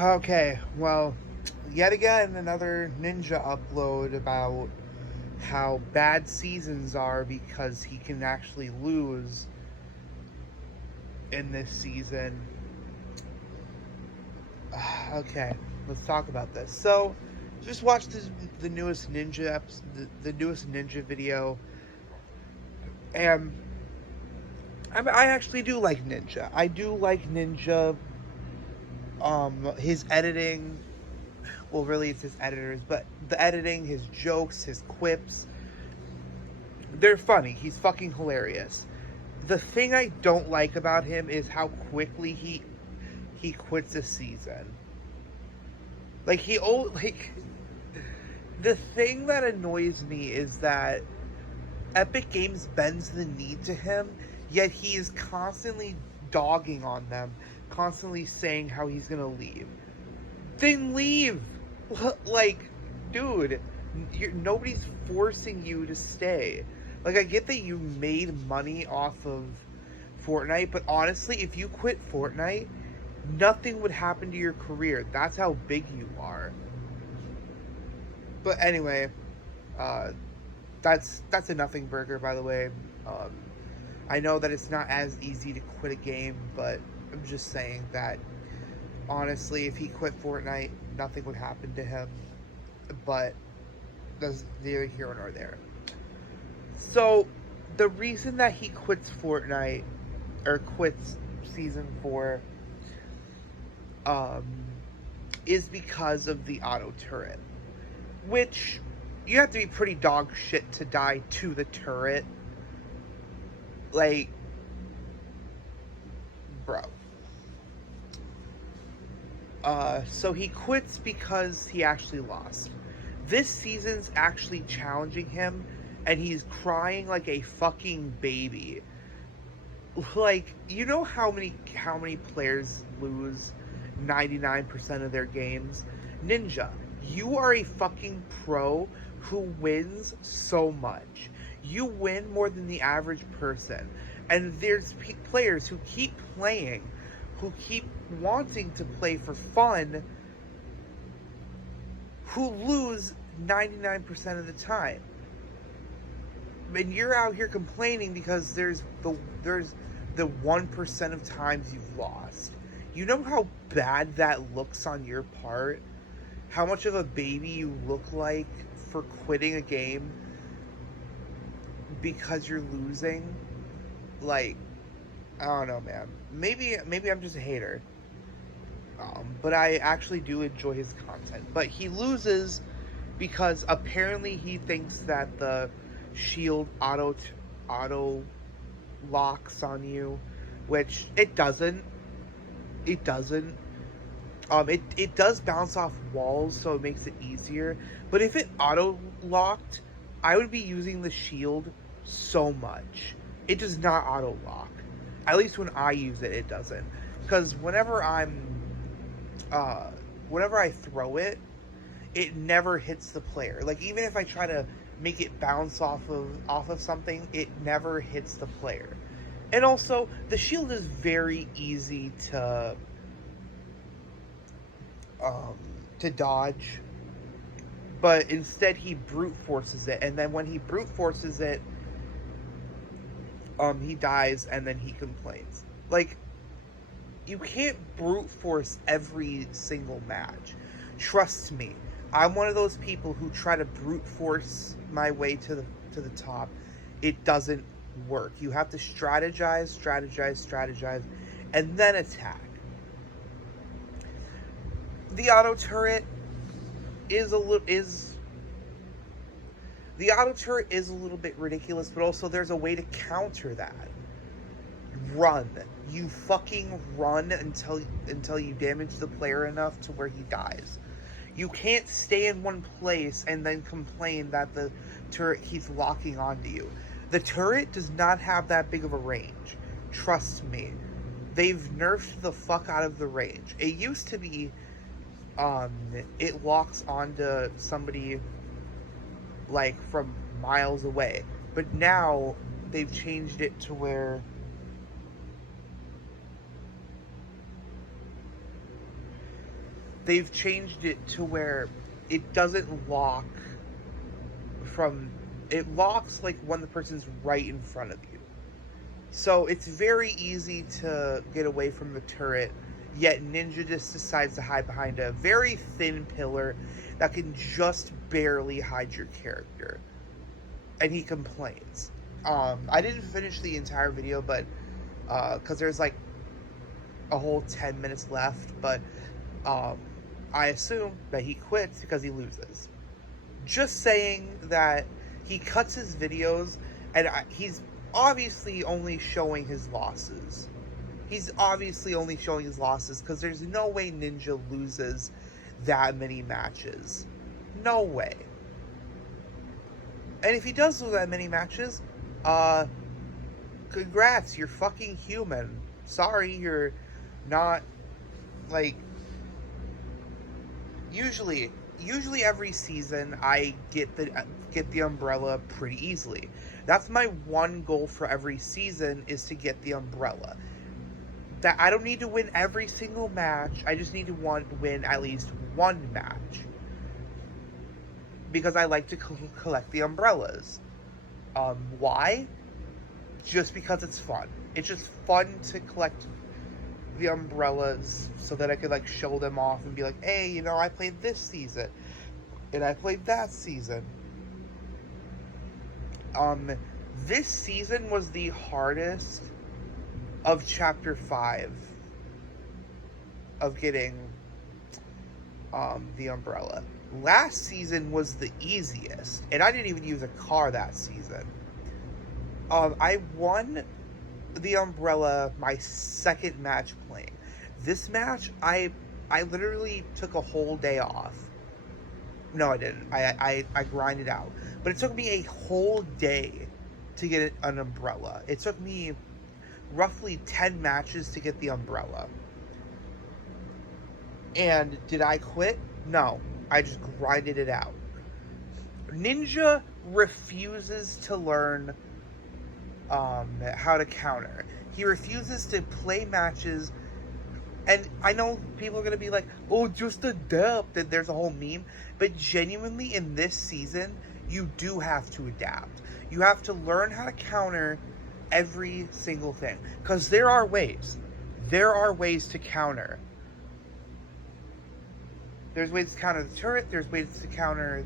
Okay, well, yet again, another Ninja upload about how bad seasons are because he can actually lose in this season. Okay, let's talk about this. So, just watched the newest the newest Ninja video, and I actually do like Ninja. I do like Ninja. His editing, well, really, it's his editors, but the editing, his jokes, his quips, they're funny. He's fucking hilarious. The thing I don't like about him is how quickly he quits a season. Like he like the thing that annoys me is that Epic Games bends the knee to him, yet he is constantly dogging on them, constantly saying how he's gonna leave. Then leave. Like, dude, nobody's forcing you to stay. Like, I get that you made money off of Fortnite, but honestly, if you quit Fortnite, nothing would happen to your career. That's how big you are. But anyway, uh, that's a nothing burger, by the way. Um, I know that it's not as easy to quit a game, but I'm just saying that honestly, if he quit Fortnite, nothing would happen to him. But that's neither here nor there. So, the reason that he quits Fortnite or quits season 4 um, is because of the auto turret, which you have to be pretty dog shit to die to the turret. Like, bro. So he quits because he actually lost. This season's actually challenging him, and he's crying like a fucking baby. Like, you know how many players lose 99% of their games? Ninja, you are a fucking pro who wins so much. You win more than the average person. And there's players who keep playing, who keep wanting to play for fun, who lose 99% of the time. And you're out here complaining because there's the 1% of times you've lost. You know how bad that looks on your part? How much of a baby you look like for quitting a game because you're losing? Like, I don't know, man. Maybe I'm just a hater. But I actually do enjoy his content. But he loses because apparently he thinks that the shield auto locks on you, which it doesn't. It doesn't. It does bounce off walls, so it makes it easier. But if it auto locked, I would be using the shield so much. It does not auto lock. At least when I use it, it doesn't. Because uh, whenever I throw it, it never hits the player. Like even if I try to make it bounce off of something, it never hits the player. And also, the shield is very easy um, to dodge, but instead he brute forces it, and then when he brute forces it, he dies, and then he complains. Like, you can't brute force every single match. Trust me, I'm one of those people who try to brute force my way to the top. It doesn't work. You have to strategize, and then attack. The auto turret is a little is the auto turret is a little bit ridiculous, but also there's a way to counter that. Run. You fucking run until you damage the player enough to where he dies. You can't stay in one place and then complain that the turret keeps locking onto you. The turret does not have that big of a range. Trust me. They've nerfed the fuck out of the range. It used to be um it locks onto somebody like from miles away. But now they've changed it to where they've changed it to where it doesn't lock from, it locks like when the person's right in front of you. So it's very easy to get away from the turret, yet Ninja just decides to hide behind a very thin pillar that can just barely hide your character. And he complains. I didn't finish the entire video, but because there's like a whole 10 minutes left, but I assume that he quits because he loses. Just saying that he cuts his videos, and he's obviously only showing his losses. He's obviously only showing his losses because there's no way Ninja loses that many matches. No way. And if he does lose that many matches, congrats, you're fucking human. Sorry, you're not, like, usually every season I get the umbrella pretty easily. That's my one goal for every season, is to get the umbrella. That I don't need to win every single match. I just need to win at least one match. Because I like to collect the umbrellas. Why? Just because it's fun. It's just fun to collect the umbrellas so that I could like show them off and be like, hey, you know, I played this season and I played that season. This season was the hardest of chapter 5 of getting the umbrella. Last season was the easiest, and I didn't even use a car that season. I won the umbrella my second match playing. This match, I literally took a whole day off. No, I didn't. I grinded out. But it took me a whole day to get an umbrella. It took me roughly 10 matches to get the umbrella. And did I quit? No. I just grinded it out. Ninja refuses to learn how to counter. He refuses to play matches. And I know people are going to be like, oh, just adapt. And there's a whole meme. But genuinely, in this season, you do have to adapt. You have to learn how to counter every single thing. Because there are ways. There are ways to counter. There's ways to counter the turret. There's ways to counter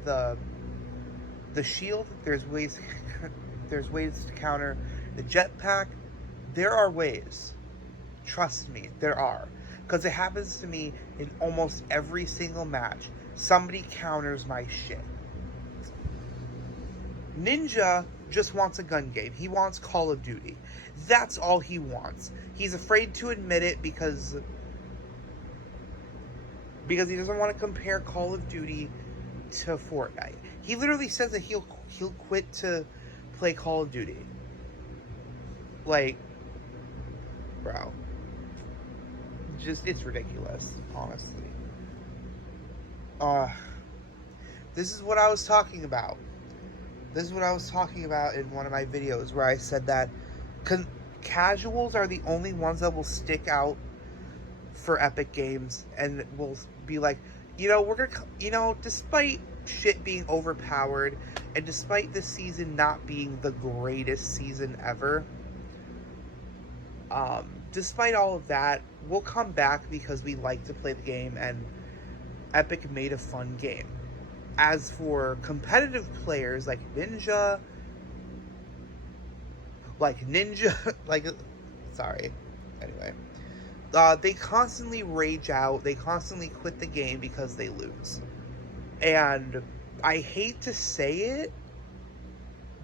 the shield. There's ways to counter the jetpack. There are ways. Trust me, there are. Because it happens to me in almost every single match. Somebody counters my shit. Ninja just wants a gun game. He wants Call of Duty. That's all he wants. He's afraid to admit it because he doesn't want to compare Call of Duty to Fortnite. He literally says that he'll quit to play Call of Duty. Like, bro. Just, it's ridiculous, honestly. This is what I was talking about. This is what I was talking about in one of my videos where I said that casuals are the only ones that will stick out for Epic Games and will be like, you know, we're gonna, you know, despite shit being overpowered and despite this season not being the greatest season ever, despite all of that, we'll come back because we like to play the game and Epic made a fun game. As for competitive players like Ninja, sorry, anyway, they constantly rage out, they constantly quit the game because they lose. And I hate to say it,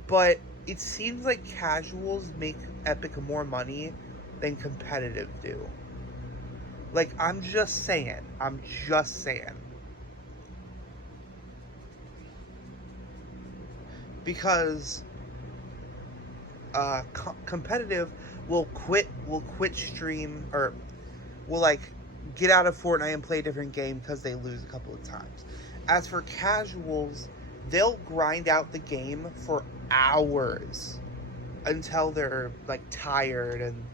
but it seems like casuals make Epic more money than competitive do. Like, I'm just saying. Because competitive will quit stream, or will like get out of Fortnite and play a different game because they lose a couple of times. As for casuals, they'll grind out the game for hours until they're like tired and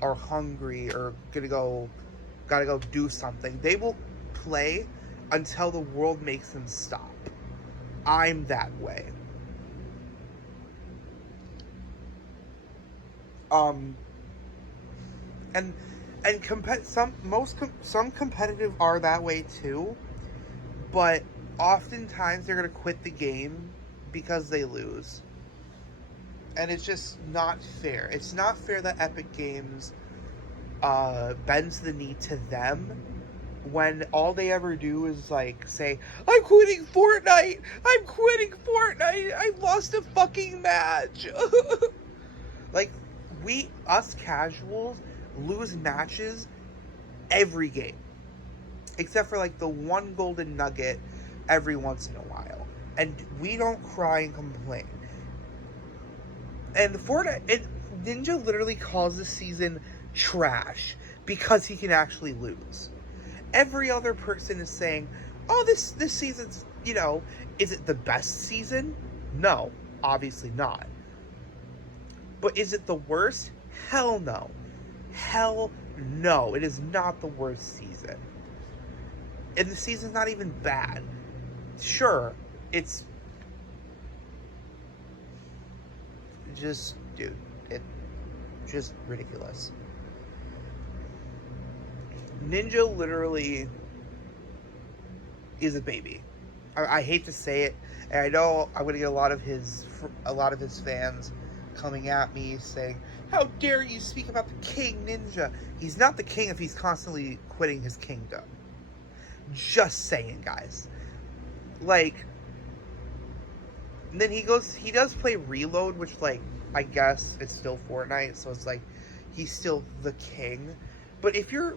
are hungry or gotta go do something. They will play until the world makes them stop. I'm that way. And some competitive are that way too, but oftentimes they're gonna quit the game because they lose, and it's just not fair. It's not fair that Epic Games bends the knee to them when all they ever do is like say, I'm quitting Fortnite, I lost a fucking match. Like, us casuals lose matches every game, except for like the one golden nugget every once in a while, and we don't cry and complain. And Ninja literally calls this season trash because he can actually lose. Every other person is saying, oh, this season's, is it the best season? No, obviously not. But is it the worst? Hell no. Hell no. It is not the worst season. And the season's not even bad. Sure, it's just, dude, it's just ridiculous. Ninja literally is a baby. I hate to say it, and I know I'm gonna get a lot of his fans coming at me saying, how dare you speak about the King Ninja? He's not the king if he's constantly quitting his kingdom. Just saying, guys. Like, then he does play Reload, which, like, I guess it's still Fortnite, so it's like he's still the king. But if you're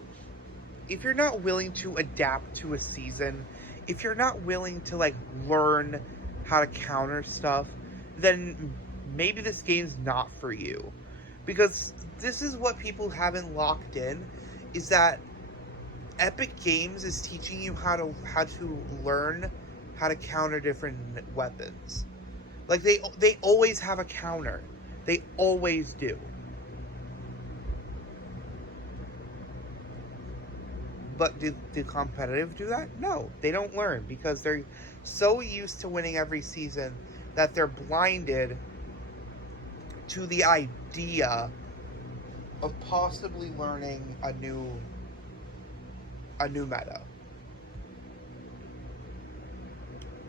not willing to adapt to a season, if you're not willing to, like, learn how to counter stuff, then maybe this game's not for you. Because this is what people haven't locked in, is that Epic Games is teaching you how to learn how to counter different weapons. Like, they always have a counter. They always do. But do competitive do that? No, they don't learn because they're so used to winning every season that they're blinded to the idea of possibly learning a new meta.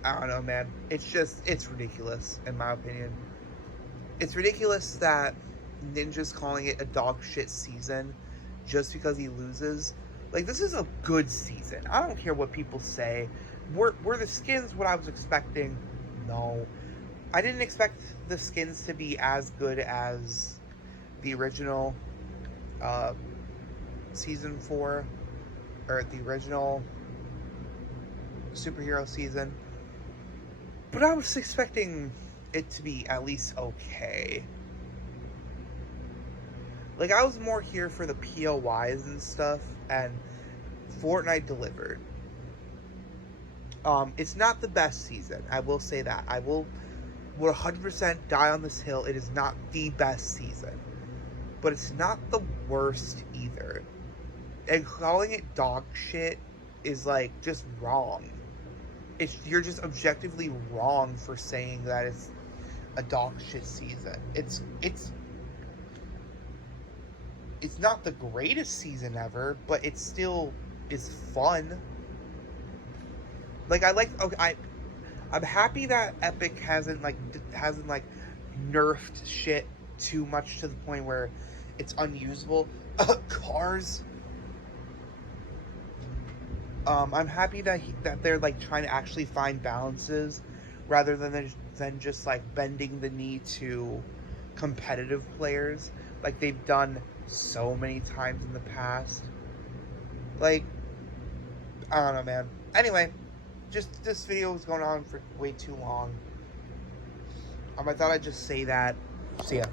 I don't know, man. It's ridiculous, in my opinion. It's ridiculous that Ninja's calling it a dog shit season just because he loses. Like, this is a good season. I don't care what people say. Were the skins what I was expecting? No. I didn't expect the skins to be as good as the original season 4, or the original superhero season. But I was expecting it to be at least okay. Like, I was more here for the POIs and stuff, and Fortnite delivered. It's not the best season, I will say that. I will 100% die on this hill. It is not the best season, but it's not the worst either. And calling it dog shit is, like, just wrong. You're just objectively wrong for saying that it's a dog shit season. It's not the greatest season ever, but it still is fun. Like, I'm happy that Epic hasn't nerfed shit too much to the point where it's unusable. Cars. I'm happy that they're, like, trying to actually find balances rather than just, like, bending the knee to competitive players like they've done so many times in the past. Like, I don't know, man. Anyway, just this video was going on for way too long. I thought I'd just say that. See ya.